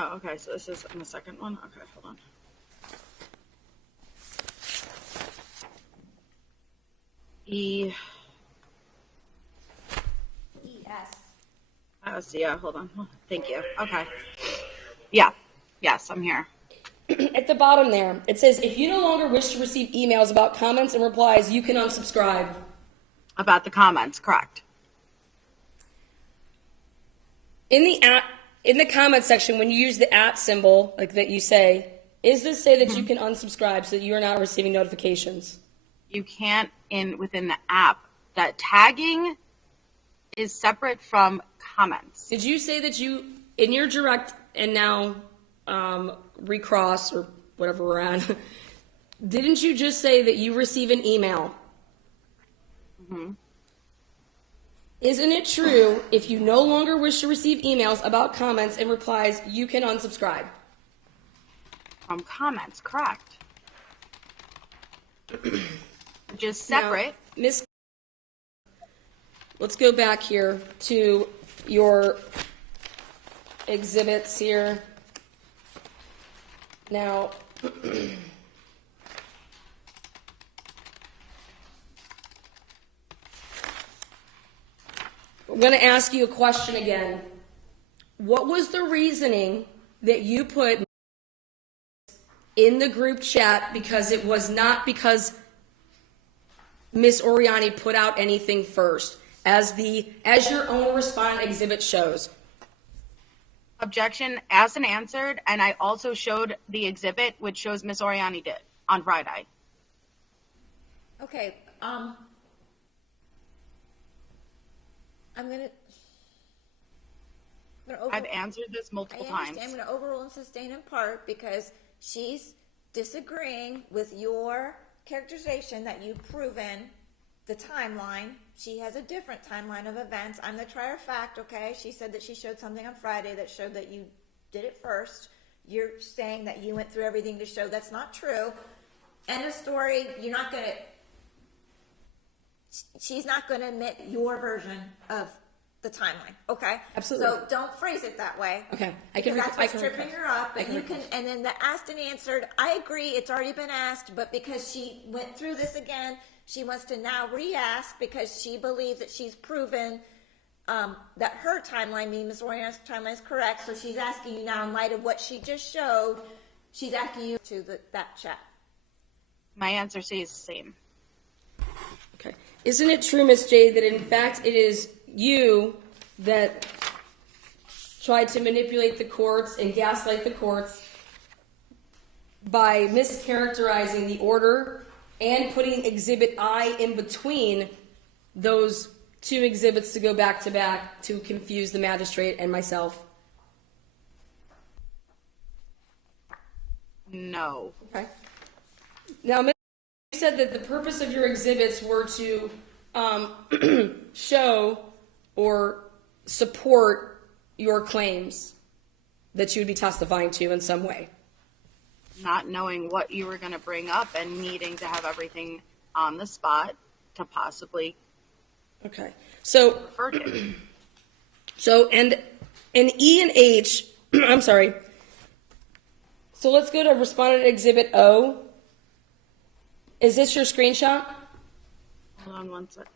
Oh, okay, so this is in the second one? Okay, hold on. E. E-S. Oh, so yeah, hold on. Thank you. Okay. Yeah. Yes, I'm here. At the bottom there, it says, if you no longer wish to receive emails about comments and replies, you can unsubscribe. About the comments, correct. In the comment section, when you use the @ symbol, like that you say, is this say that you can unsubscribe so that you are not receiving notifications? You can't within the app. That tagging is separate from comments. Did you say that you, in your direct and now recross or whatever we're on, didn't you just say that you receive an email? Mm-hmm. Isn't it true, if you no longer wish to receive emails about comments and replies, you can unsubscribe? From comments, correct. Just separate. Now, Miss, let's go back here to your exhibits here. Now, I'm going to ask you a question again. What was the reasoning that you put in the group chat? Because it was not because Miss Oriani put out anything first, as your own respondent exhibit shows. Objection asked and answered, and I also showed the exhibit, which shows Miss Oriani did on Friday. Okay, I've answered this multiple times. I'm going to overrule and sustain in part because she's disagreeing with your characterization that you've proven the timeline. She has a different timeline of events. I'm the trier of fact, okay? She said that she showed something on Friday that showed that you did it first. You're saying that you went through everything to show that's not true. End of story. You're not going to... She's not going to admit your version of the timeline, okay? Absolutely. So don't phrase it that way. Okay, That's what's tripping her up. But you can, and then the asked and answered. I agree, it's already been asked, but because she went through this again, she wants to now re-ask because she believes that she's proven that her timeline, meaning Ms. Oriana's timeline, is correct. So she's asking you now, in light of what she just showed, she's asking you to that chat. My answer stays the same. Okay. Isn't it true, Ms. Jade, that in fact it is you that tried to manipulate the courts and gaslight the courts by mischaracterizing the order and putting Exhibit I in between those two exhibits to go back to back to confuse the magistrate and myself? No. Okay. Now, Ms. you said that the purpose of your exhibits were to show or support your claims that you would be testifying to in some way. Not knowing what you were going to bring up and needing to have everything on the spot to possibly Okay. So, refer to. so and in E and H, I'm sorry. So let's go to Respondent Exhibit O. Is this your screenshot? Hold on one second.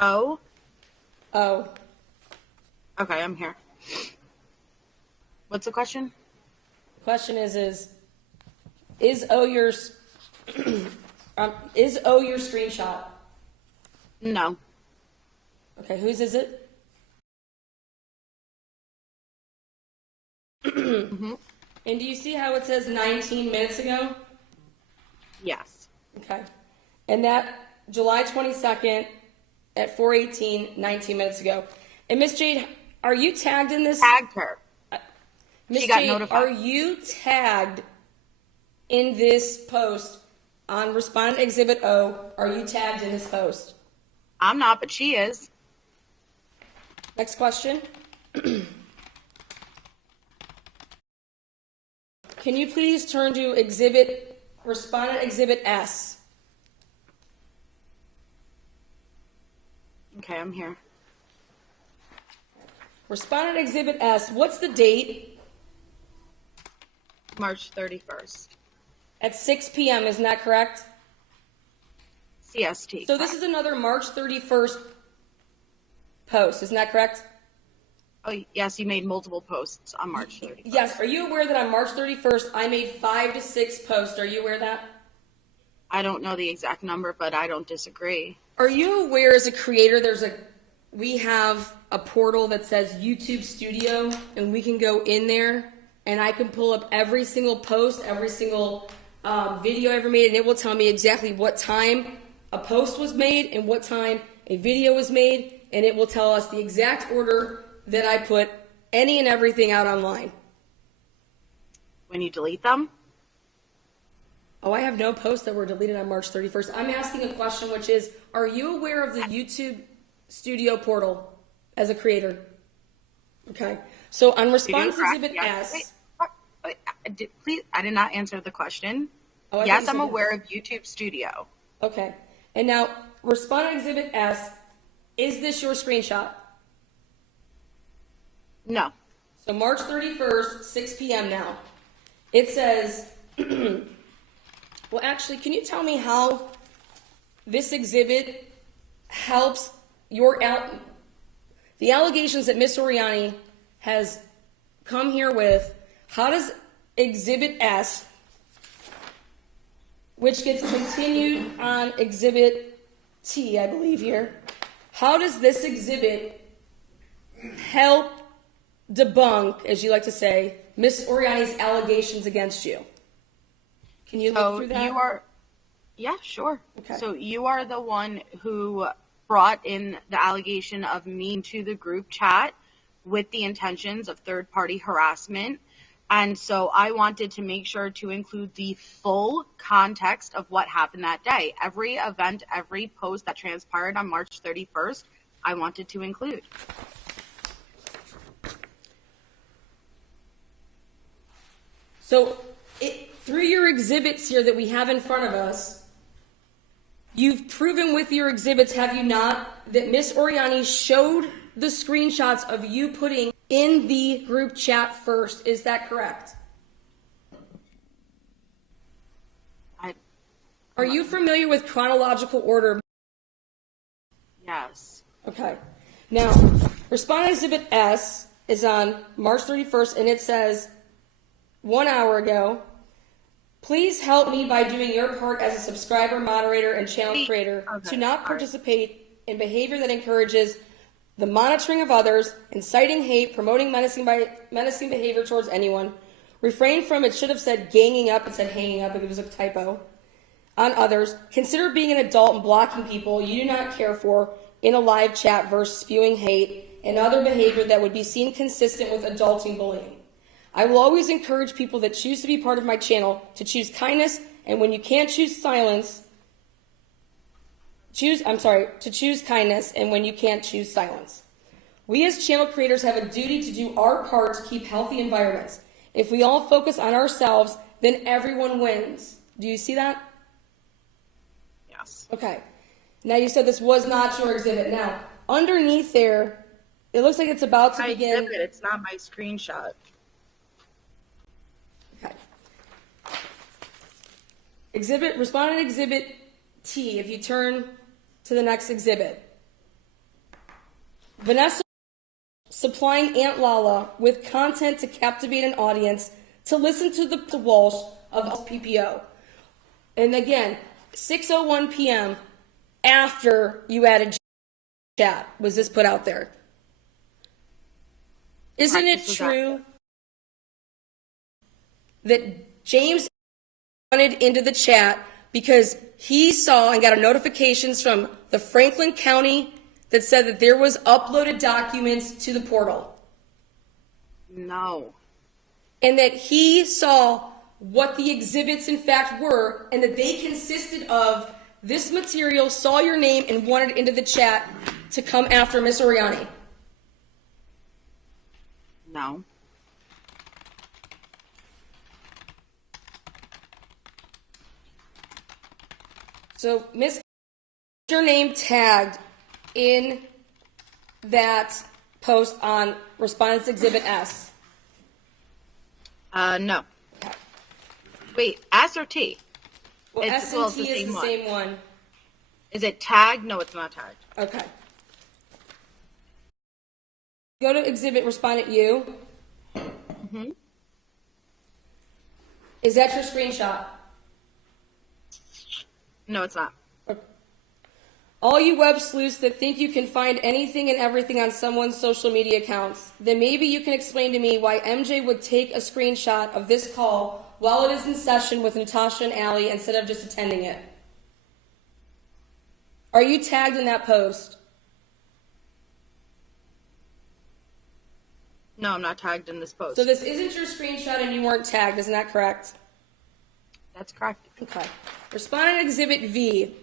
Oh? Oh. Okay, I'm here. What's the question? The question is O your is O your screenshot? No. Okay, whose is it? Mm-hmm. And do you see how it says 19 minutes ago? Yes. Okay. And that July 22nd at 4:18, 19 minutes ago. And Miss Jade, are you tagged in this? Tagged her. Miss She got Jade, notified. are you tagged in this post on Respondent Exhibit O, are you tagged in this post? I'm not, but she is. Next question. Can you please turn to Respondent Exhibit S? Okay, I'm here. Respondent Exhibit S, what's the date? March 31st. At 6 p.m., isn't that correct? CST. So this is another March 31st post, isn't that correct? Oh, yes, you made multiple posts on March 31st. Yes. Are you aware that on March 31st, I made 5 to 6 posts? Are you aware of that? I don't know the exact number, but I don't disagree. Are you aware as a creator, we have a portal that says YouTube Studio, and we can go in there and I can pull up every single post, every single video I ever made, and it will tell me exactly what time a post was made and what time a video was made, and it will tell us the exact order that I put any and everything out online. When you delete them? Oh, I have no posts that were deleted on March 31st. I'm asking a question, which is, are you aware of the YouTube Studio portal as a creator? Okay. So on Response Exhibit S... Please, I did not answer the question. Oh, yes, I'm aware of YouTube Studio. Okay. And now, Respondent Exhibit S, is this your screenshot? No. So March 31st, 6 p.m. now. It says, well, actually, can you tell me how this exhibit helps the allegations that Miss Oriani has come here with? How does Exhibit S, which gets continued on Exhibit T, I believe here, how does this exhibit help debunk, as you like to say, Miss Oriani's allegations against you? Can you look through that? Yeah, sure. Okay. So you are the one who brought in the allegation of me to the group chat with the intentions of third-party harassment. And so I wanted to make sure to include the full context of what happened that day. Every event, every post that transpired on March 31st, I wanted to include. So through your exhibits here that we have in front of us, you've proven with your exhibits, have you not, that Miss Oriani showed the screenshots of you putting in the group chat first. Is that correct? Are you familiar with chronological order? Yes. Okay. Now, Respondent Exhibit S is on March 31st, and it says, 1 hour ago, please help me by doing your part as a subscriber, moderator, and channel creator to not participate in behavior that encourages the monitoring of others, inciting hate, promoting menacing behavior towards anyone. Refrain from, it should have said ganging up, it said hanging up, it was a typo, on others. Consider being an adult and blocking people you do not care for in a live chat versus spewing hate and other behavior that would be seen consistent with adulting bullying. I will always encourage people that choose to be part of my channel to choose kindness, and when you can't choose silence, to choose kindness, and when you can't choose silence. We as channel creators have a duty to do our part to keep healthy environments. If we all focus on ourselves, then everyone wins. Do you see that? Yes. Okay. Now you said this was not your exhibit. Now, underneath there, it looks like it's about to begin. Exhibit, it's not my screenshot. Okay. Respondent Exhibit T, if you turn to the next exhibit. Vanessa supplying Aunt Lala with content to captivate an audience to listen to the Walsh of PPO. And again, 6:01 p.m. after you added chat was this put out there. Isn't it true that James wanted into the chat because he saw and got notifications from the Franklin County that said that there was uploaded documents to the portal? No. And that he saw what the exhibits in fact were, and that they consisted of this material, saw your name, and wanted into the chat to come after Miss Oriani? No. So, Miss, your name tagged in that post on Respondents Exhibit S? No. Wait, S or T? Well, It's, S and it's T is the same one. Is it tagged? No, it's not tagged. Okay. Go to Exhibit Respondent U. Mm-hmm. Is that your screenshot? No, it's not. All you web sleuths that think you can find anything and everything on someone's social media accounts, then maybe you can explain to me why MJ would take a screenshot of this call while it is in session with Natasha and Allie instead of just attending it. Are you tagged in that post? No, I'm not tagged in this post. So this isn't your screenshot and you weren't tagged, isn't that correct? That's correct. Okay. Respondent Exhibit V.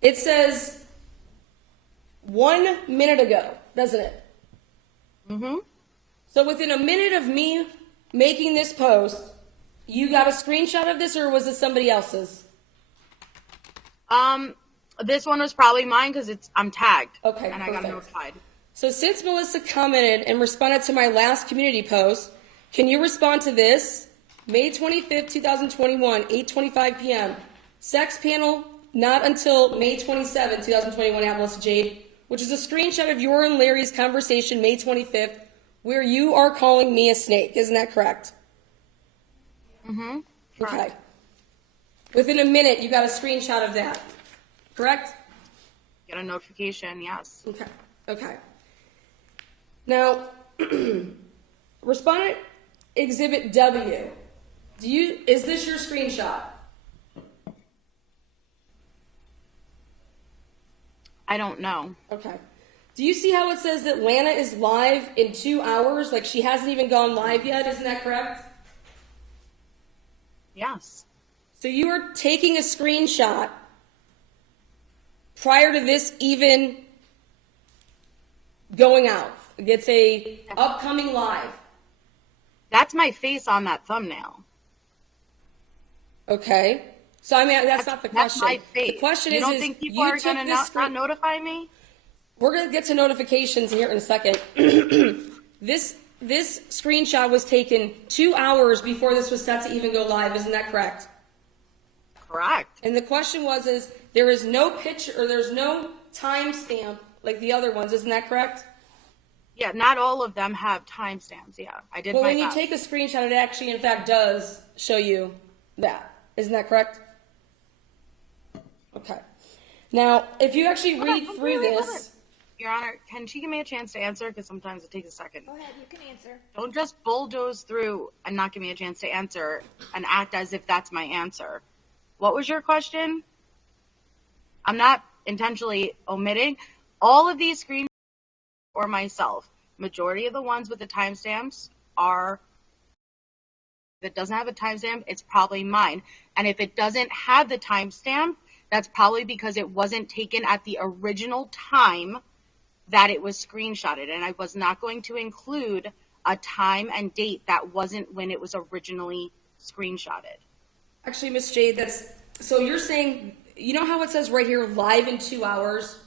It says 1 minute ago, doesn't it? Mm-hmm. So within a minute of me making this post, you got a screenshot of this, or was it somebody else's? This one was probably mine because I'm tagged. Okay, and perfect. I got notified. So since Melissa commented and responded to my last community post, can you respond to this? May 25th, 2021, 8:25 p.m. Sex panel not until May 27th, 2021 at Melissa Jade, which is a screenshot of your and Larry's conversation May 25th, where you are calling me a snake. Isn't that correct? Mm-hmm. Okay. Within a minute, you got a screenshot of that. Correct? Get a notification, yes. Okay. Okay. Now, Respondent Exhibit W. Is this your screenshot? I don't know. Okay. Do you see how it says that Lana is live in 2 hours? Like she hasn't even gone live yet, isn't that correct? Yes. So you are taking a screenshot prior to this even going out. It's a upcoming live. That's my face on that thumbnail. Okay. So I mean that's not the question. That's my face. The question you is, don't think people are going to not notify me? We're going to get to notifications here in a second. This screenshot was taken 2 hours before this was set to even go live. Isn't that correct? Correct. And the question is there is no picture or there's no timestamp like the other ones. Isn't that correct? Yeah, not all of them have timestamps. Yeah, I did. Well, my when you best. take a screenshot, it actually, in fact, does show you that. Isn't that correct? Okay. Now, if you actually read through this. Your Honor, can she give me a chance to answer? Because sometimes it takes a second. Go ahead, you can answer. Don't just bulldoze through and not give me a chance to answer and act as if that's my answer. What was your question? I'm not intentionally omitting. All of these screenshots or myself, majority of the ones with the timestamps are, if it doesn't have a timestamp, it's probably mine. And if it doesn't have the timestamp, that's probably because it wasn't taken at the original time that it was screenshotted. And I was not going to include a time and date that wasn't when it was originally screenshotted. Actually, Ms. Jade, so you're saying, you know how it says right here, live in 2 hours?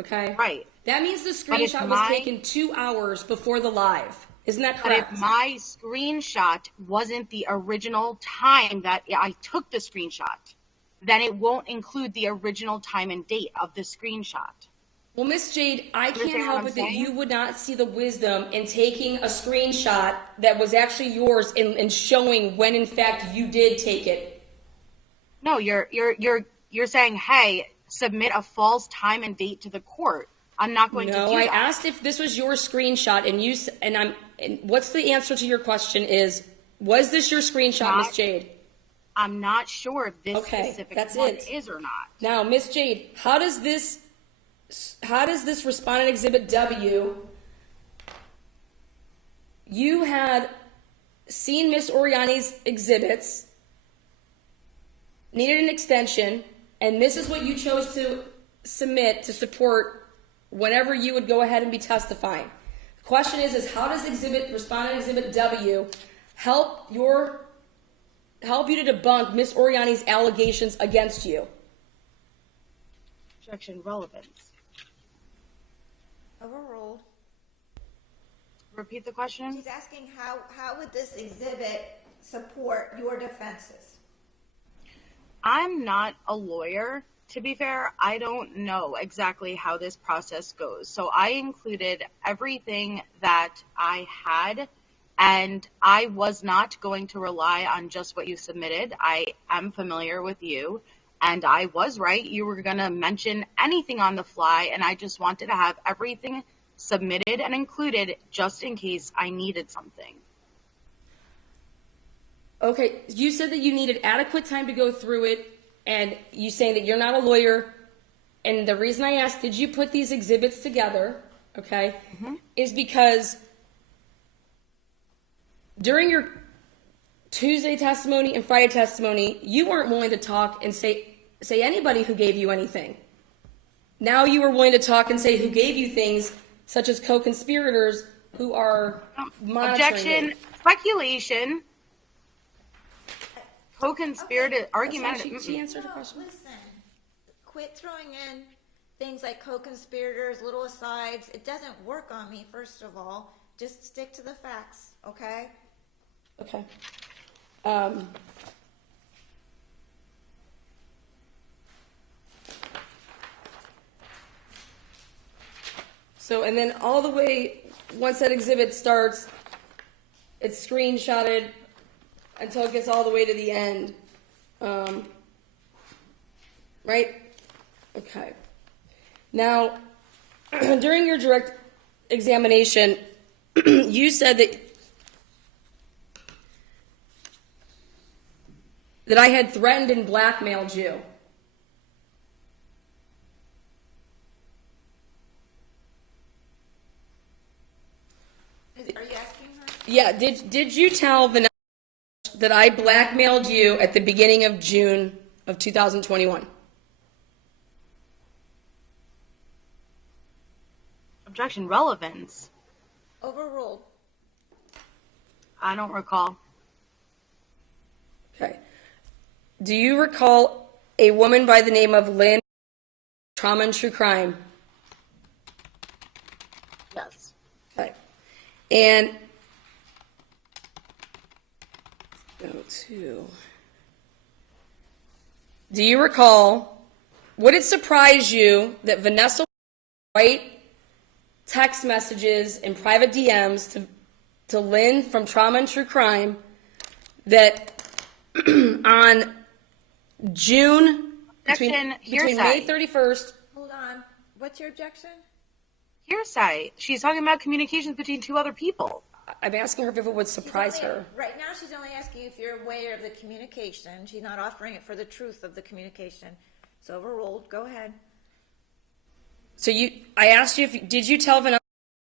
Okay. Right. That means the screenshot was taken 2 hours before the live. Isn't that correct? But if my screenshot wasn't the original time that I took the screenshot, then it won't include the original time and date of the screenshot. Well, Miss Jade, I can't help it that you would not see the wisdom in taking a screenshot that was actually yours and showing when, in fact, you did take it. No, you're saying, hey, submit a false time and date to the court. I'm not going to do that. No, I asked if this was your screenshot, and what's the answer to your question is, was this your screenshot, Miss Jade? I'm not sure if this specific one is or not. Now, Miss Jade, how does this Respondent Exhibit W you had seen Miss Oriani's exhibits, needed an extension, and this is what you chose to submit to support whenever you would go ahead and be testifying. The question is how does respondent exhibit W help you to debunk Miss Oriani's allegations against you? Objection, relevance. Overruled. Repeat the question. She's asking how would this exhibit support your defenses? I'm not a lawyer, to be fair. I don't know exactly how this process goes. So I included everything that I had, and I was not going to rely on just what you submitted. I am familiar with you, and I was right. You were going to mention anything on the fly, and I just wanted to have everything submitted and included just in case I needed something. Okay, you said that you needed adequate time to go through it, and you saying that you're not a lawyer, and the reason I asked, did you put these exhibits together, okay, is because during your Tuesday testimony and Friday testimony, you weren't willing to talk and say anybody who gave you anything. Now you were willing to talk and say who gave you things, such as co-conspirators who are monitoring Objection, it. speculation. Co-conspirator, argumentative. She answered the question. Listen, quit throwing in things like co-conspirators, little asides. It doesn't work on me, first of all. Just stick to the facts, okay? Okay. So, and then all the way, once that exhibit starts, it's screenshotted until it gets all the way to the end. Right? Okay. Now, during your direct examination, you said that I had threatened and blackmailed you. Are you asking her? Yeah, did you tell Vanessa that I blackmailed you at the beginning of June of 2021? Objection, relevance. Overruled. I don't recall. Okay. Do you recall a woman by the name of Lynn, trauma and true crime? Yes. Okay. And go to. Do you recall, would it surprise you that Vanessa write text messages and private DMs to Lynn from Trauma and True Crime that on June, between May 31st. Hold on. What's your objection? Hearsay. She's talking about communications between two other people. I'm asking her if it would surprise her. Right now, she's only asking if you're aware of the communication. She's not offering it for the truth of the communication. It's overruled. Go ahead. So I asked you, did you tell Vanessa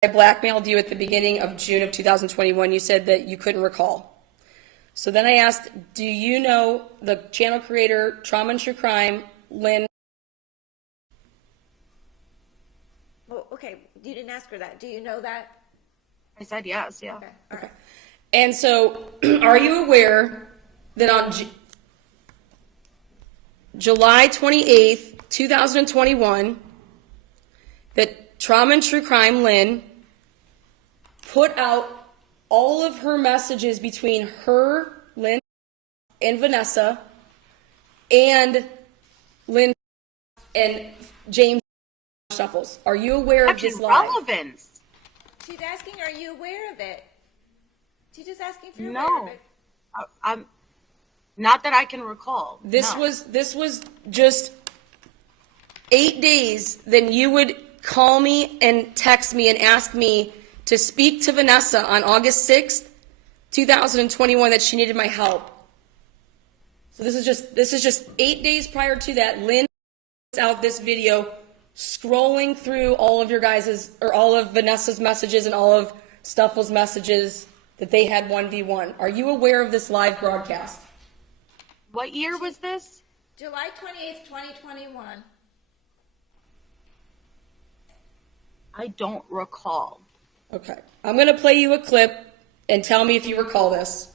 I blackmailed you at the beginning of June of 2021? You said that you couldn't recall. So then I asked, do you know the channel creator, Trauma and True Crime, Lynn? Well, okay, you didn't ask her that. Do you know that? I said yes, yeah. Okay, all right. And so, are you aware that on July 28th, 2021, that Trauma and True Crime Lynn put out all of her messages between her, Lynn, and Vanessa, and Lynn and James Shuffles? Are you aware of this live? Relevance. She's asking, are you aware of it? She's just asking if you're No. aware of it. I'm not that I can recall. This No. was just 8 days. Then you would call me and text me and ask me to speak to Vanessa on August 6th, 2021, that she needed my help. So this is just 8 days prior to that. Lynn puts out this video scrolling through all of your guys's, or all of Vanessa's messages and all of stuff was messages that they had 1v1. Are you aware of this live broadcast? What year was this? July 28th, 2021. I don't recall. Okay. I'm going to play you a clip and tell me if you recall this.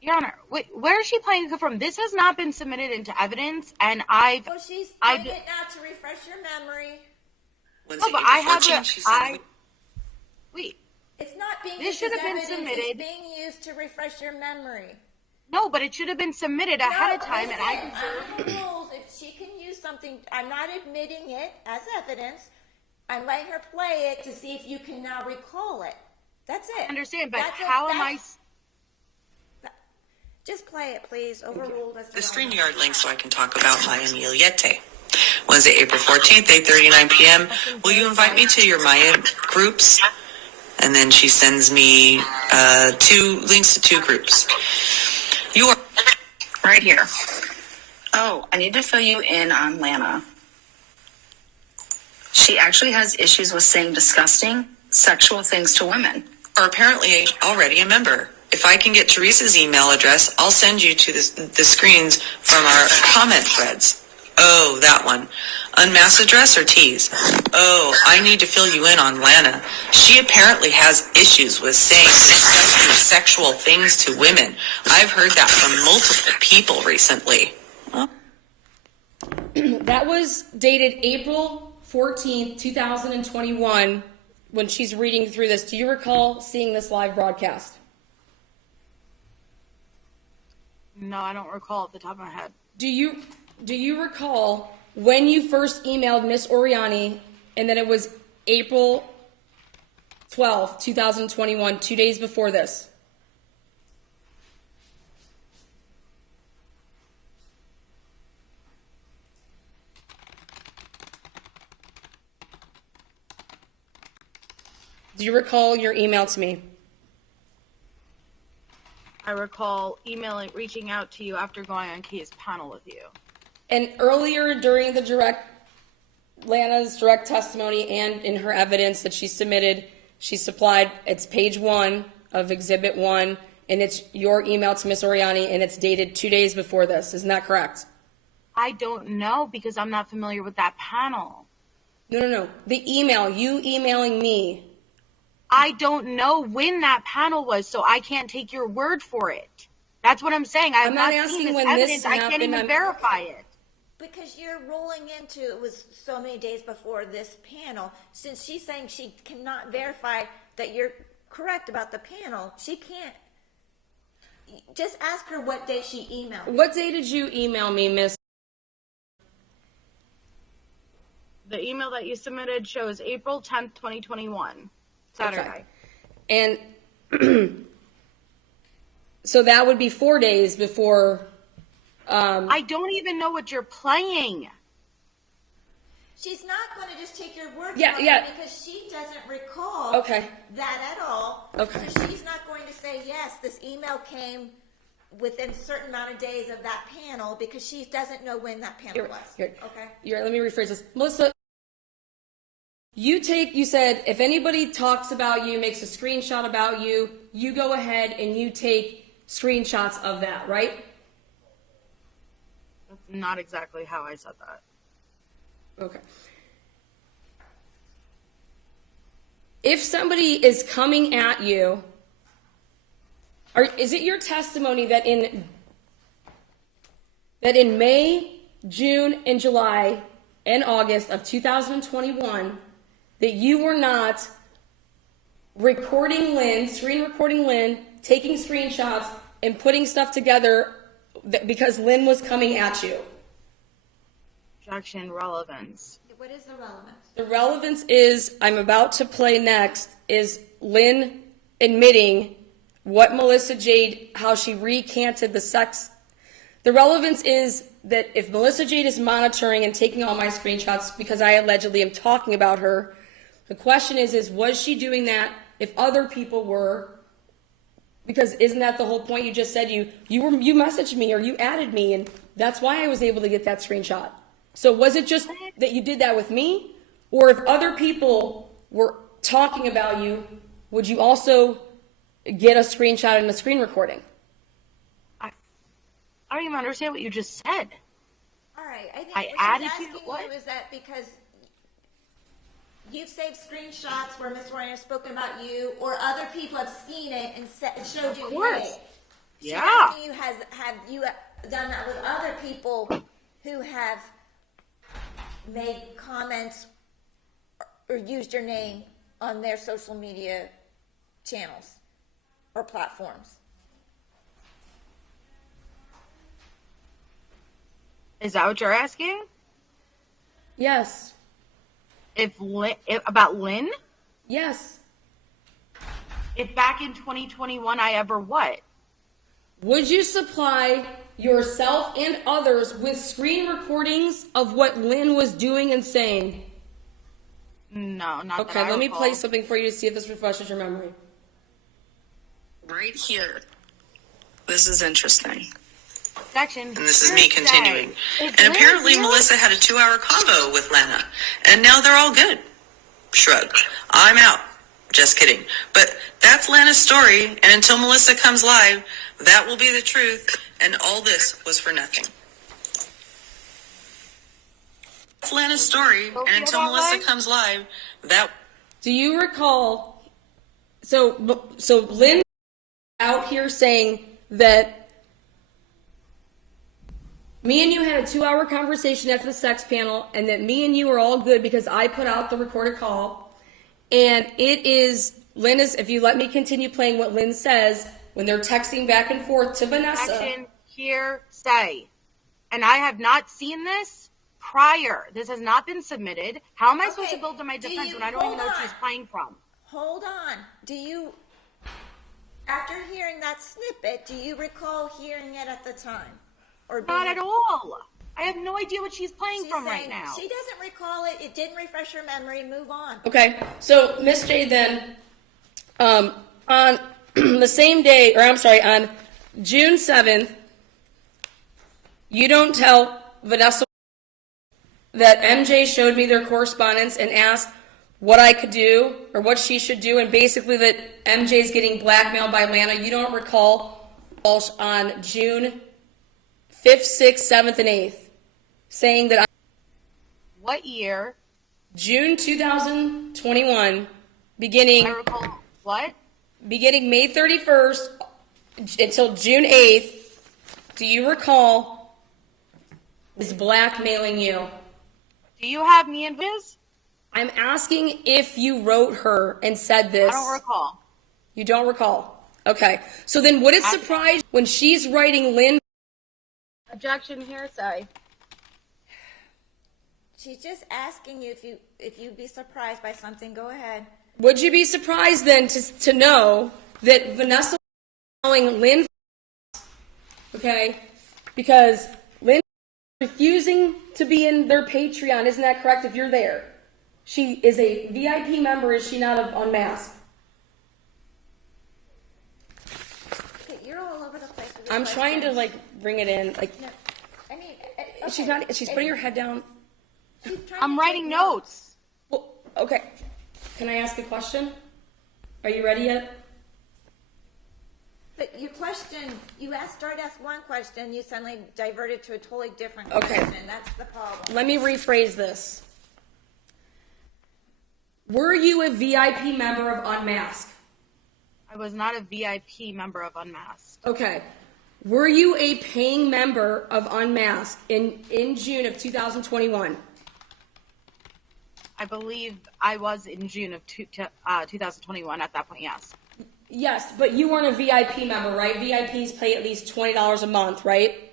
Your Honor, wait, where is she playing it from? This has not been submitted into evidence, and I've... Oh, she's playing it now to refresh your memory. No, but I have wait. It's not being This used should as have been evidence, submitted. it's being used to refresh your memory. No, but it should have been submitted ahead of time, and I Listen, deserve... under the rules, if she can use something, I'm not admitting it as evidence. I'm letting her play it to see if you can now recall it. That's it. I understand, but That's it. how am I... Just play it, please. Overruled. The StreamYard link so I can talk about Maya Miliete. Wednesday, April 14th, 8:39 p.m. Will you invite me to your Maya groups? And then she sends me two links to two groups. You are right here. Oh, I need to fill you in on Lana. She actually has issues with saying disgusting, sexual things to women. Or apparently already a member. If I can get Teresa's email address, I'll send you to the screens from our comment threads. Oh, that one. Unmasked address or tease? Oh, I need to fill you in on Lana. She apparently has issues with saying disgusting sexual things to women. I've heard that from multiple people recently. That was dated April 14th, 2021, when she's reading through this. Do you recall seeing this live broadcast? No, I don't recall off the top of my head. Do you recall when you first emailed Miss Oriani and that it was April 12th, 2021, 2 days before this? Do you recall your email to me? I recall reaching out to you after going on Kay's panel with you. And earlier during Lana's direct testimony and in her evidence that she submitted, she supplied, it's page 1 of Exhibit 1, and it's your email to Miss Oriani, and it's dated 2 days before this. Isn't that correct? I don't know because I'm not familiar with that panel. No. The email, you emailing me. I don't know when that panel was, so I can't take your word for it. That's what I'm saying. I'm not asking seen this when evidence. this I can't happened. even verify it. Because you're rolling into it was so many days before this panel. Since she's saying she cannot verify that you're correct about the panel, she can't. Just ask her what day she emailed. What day did you email me, Miss? The email that you submitted shows April 10th, 2021. Saturday. Okay. And so that would be 4 days before. I don't even know what you're playing. She's not going to just take your word for Yeah. it because she doesn't recall that at all. Okay. So she's not going to say, yes, this email came within a certain amount of days of that panel because she doesn't know when that panel was. Okay. Let me rephrase this. Melissa, you said if anybody talks about you, makes a screenshot about you, you go ahead and you take screenshots of that, right? That's not exactly how I said that. Okay. If somebody is coming at you, is it your testimony that in May, June, and July, and August of 2021, that you were not recording Lynn, screen recording Lynn, taking screenshots, and putting stuff together because Lynn was coming at you? Objection, relevance. What is the relevance? The relevance is, I'm about to play next, is Lynn admitting what Melissa Jade, how she recanted the sex. The relevance is that if Melissa Jade is monitoring and taking all my screenshots because I allegedly am talking about her, the question is was she doing that if other people were? Because isn't that the whole point? You just said you messaged me or you added me, and that's why I was able to get that screenshot. So was it just that you did that with me? Or if other people were talking about you, would you also get a screenshot and a screen recording? I don't even understand what you just said. All right, I think I what she's added asking you? What? you is that because you've saved screenshots where Miss Oriani has spoken about you, or other people have seen it and showed you, course. hey. She's Yeah. asking you, have you done that with other people who have made comments or used your name on their social media channels or platforms? Is that what you're asking? Yes. About Lynn? Yes. If back in 2021 I ever what? Would you supply yourself and others with screen recordings of what Lynn was doing and saying? No, not Okay, that I let me recall. play something for you to see if this refreshes your memory. Right here. This is interesting. Section. And this is me continuing. Is And Lynn apparently real? Melissa had a 2-hour convo with Lana. And now they're all good. Shrug. I'm out. Just kidding. But that's Lana's story. And until Melissa comes live, that will be the truth. And all this was for nothing. That's Lana's story. And until Melissa comes live, that... Do you recall? So Lynn out here saying that me and you had a 2-hour conversation after the sex panel, and that me and you are all good because I put out the recorded call. And it is, Lynn is, if you let me continue playing what Lynn says when they're texting back and forth to Vanessa. Section hearsay. And I have not seen this prior. This has not been submitted. How am I supposed to build to my defense when I don't even know what she's playing from? Hold on. Do you, after hearing that snippet, do you recall hearing it at the time? Or Not at all. I have no idea what she's playing from right now. She doesn't recall it. It didn't refresh her memory. Move on. Okay, so Miss Jade then, on the same day, or I'm sorry, on June 7th, you don't tell Vanessa that MJ showed me their correspondence and asked what I could do or what she should do, and basically that MJ's getting blackmailed by Lana. You don't recall Walsh on June 5th, 6th, 7th, and 8th saying that What year? June 2021, beginning I recall what? beginning May 31st until June 8th, do you recall is blackmailing you? Do you have me and Viz? I'm asking if you wrote her and said this. I don't recall. You don't recall. Okay. So then would it surprise when she's writing Lynn? Objection hearsay. She's just asking you if you'd be surprised by something. Go ahead. Would you be surprised then to know that Vanessa was calling Lynn? Okay. Because Lynn is refusing to be in their Patreon. Isn't that correct? If you're there. She is a VIP member, is she not, of Unmasked? Okay, you're all over the place with your I'm trying to questions. bring it in. Like No, I mean, she's not. She's putting her head down. She's trying I'm to writing take notes. Well, okay. Can I ask a question? Are you ready yet? But your question, started to ask one question, you suddenly diverted to a totally different Okay. question. That's the problem. Let me rephrase this. Were you a VIP member of Unmasked? I was not a VIP member of Unmasked. Okay. Were you a paying member of Unmasked in June of 2021? I believe I was in June of 2021 at that point, yes. Yes, but you weren't a VIP member, right? VIPs pay at least $20 a month, right?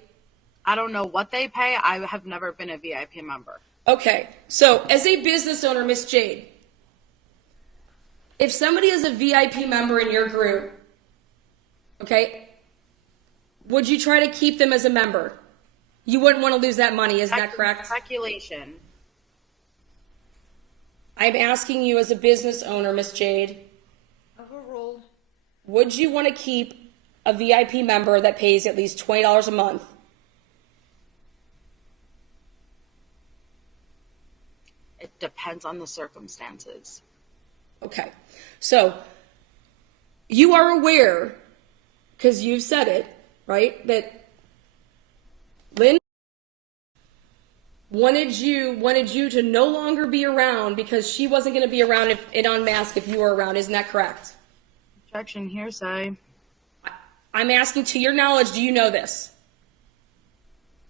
I don't know what they pay. I have never been a VIP member. Okay. So, as a business owner, Miss Jade, if somebody is a VIP member in your group, okay, would you try to keep them as a member? You wouldn't want to lose that money, isn't that correct? Speculation. I'm asking you as a business owner, Miss Jade, Overruled. would you want to keep a VIP member that pays at least $20 a month? depends on the circumstances. Okay. So you are aware, because you've said it, right, that Lynn wanted you to no longer be around because she wasn't going to be around and unmasked if you were around. Isn't that correct? Objection, hearsay. I'm asking, to your knowledge, do you know this?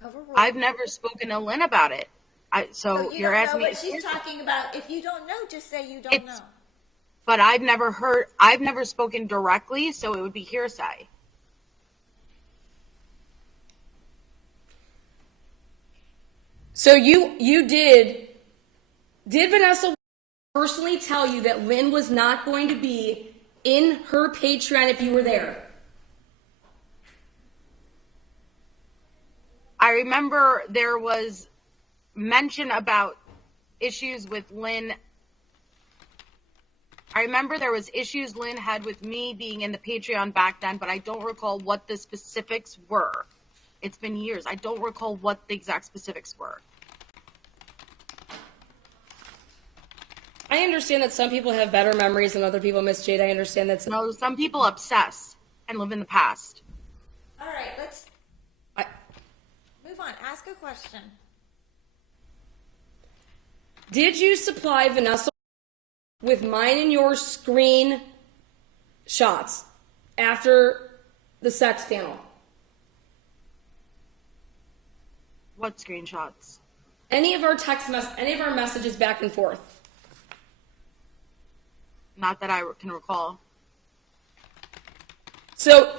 Overruled. I've never spoken to Lynn about it. So you you're don't asking know me. what she's talking about. If you don't know, just say you don't know. But I've never spoken directly, so it would be hearsay. So you did Vanessa personally tell you that Lynn was not going to be in her Patreon if you were there? I remember there was mention about issues with Lynn. I remember there was issues Lynn had with me being in the Patreon back then, but I don't recall what the specifics were. It's been years. I don't recall what the exact specifics were. I understand that some people have better memories than other people, Miss Jade. I understand that. No, some people obsess and live in the past. All right, let's move on. Ask a question. Did you supply Vanessa with mine and your screen shots after the sex panel? What screenshots? Any of our any of our messages back and forth? Not that I can recall. So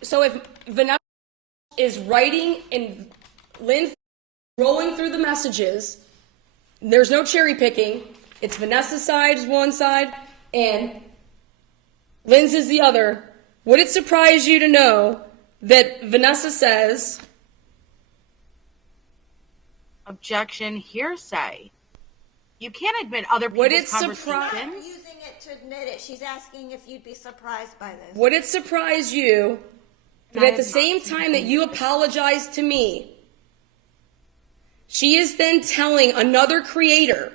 if Vanessa is writing and Lynn rolling through the messages, there's no cherry picking. It's Vanessa's side is one side and Lynn's is the other. Would it surprise you to know that Vanessa says, objection, hearsay. You can't admit other people's conversations. She's not using it to admit it. She's asking if you'd be surprised by this. would it surprise you that at the same time that you apologize to me, she is then telling another creator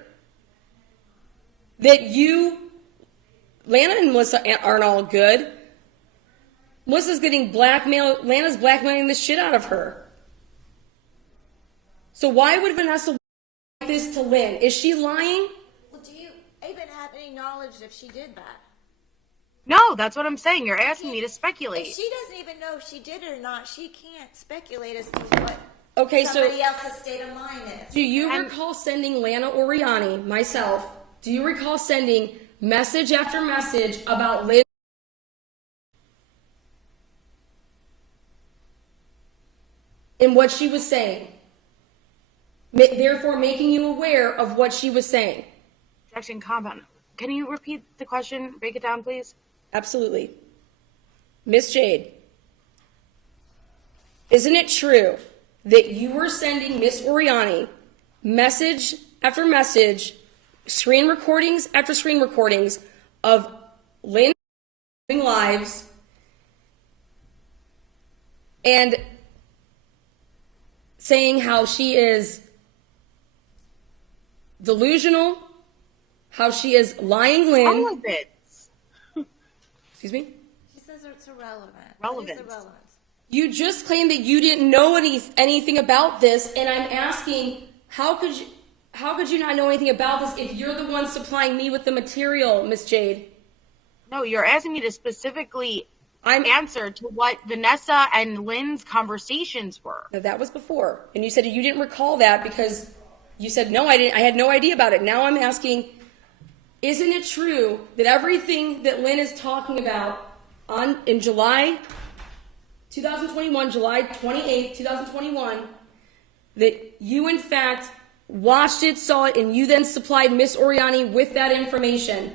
that Lana and Melissa aren't all good. Melissa's getting blackmailed. Lana's blackmailing the shit out of her. So why would Vanessa like this to Lynn? Is she lying? Well, do you even have any knowledge if she did that? No, that's what I'm saying. You're asking me to speculate. If she doesn't even know if she did it or not, she can't speculate as to what somebody else's state of mind is. Do you recall sending Lana Oriani, myself, do you recall sending message after message about Lynn and what she was saying? Therefore, making you aware of what she was saying. Objection, compound. Can you repeat the question? Break it down, please. Absolutely. Miss Jade, isn't it true that you were sending Miss Oriani message after message, screen recordings after screen recordings of Lynn living lives and saying how she is delusional, how she is lying Lynn? All of it. Excuse me? She says it's irrelevant. Relevant. What is irrelevant? You just claimed that you didn't know anything about this, and I'm asking, how could you not know anything about this if you're the one supplying me with the material, Miss Jade? No, you're asking me to specifically answer to what Vanessa and Lynn's conversations were. No, that was before, and you said you didn't recall that because you said, no, I didn't. I had no idea about it. Now I'm asking, isn't it true that everything that Lynn is talking about in July 2021, July 28th, 2021, that you in fact watched it, saw it, and you then supplied Miss Oriani with that information?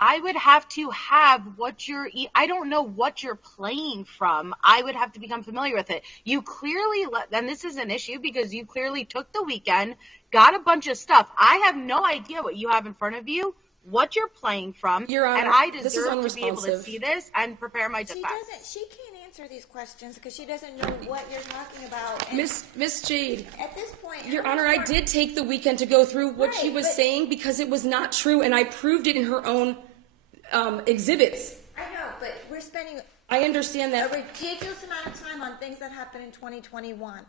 I would have to have I don't know what you're playing from. I would have to become familiar with it. You clearly, and this is an issue because you clearly took the weekend, got a bunch of stuff. I have no idea what you have in front of you, what you're playing from, Your Honor, and I this is deserve to be able to unresponsive. see this and prepare my defense. She can't answer these questions because she doesn't know what you're talking about. And Miss Jade, at this point, Your Honor, I did take the weekend to go through what she Right, was but- saying because it was not true, and I proved it in her own exhibits. I know, but we're spending I understand a that. ridiculous amount of time on things that happened in 2021.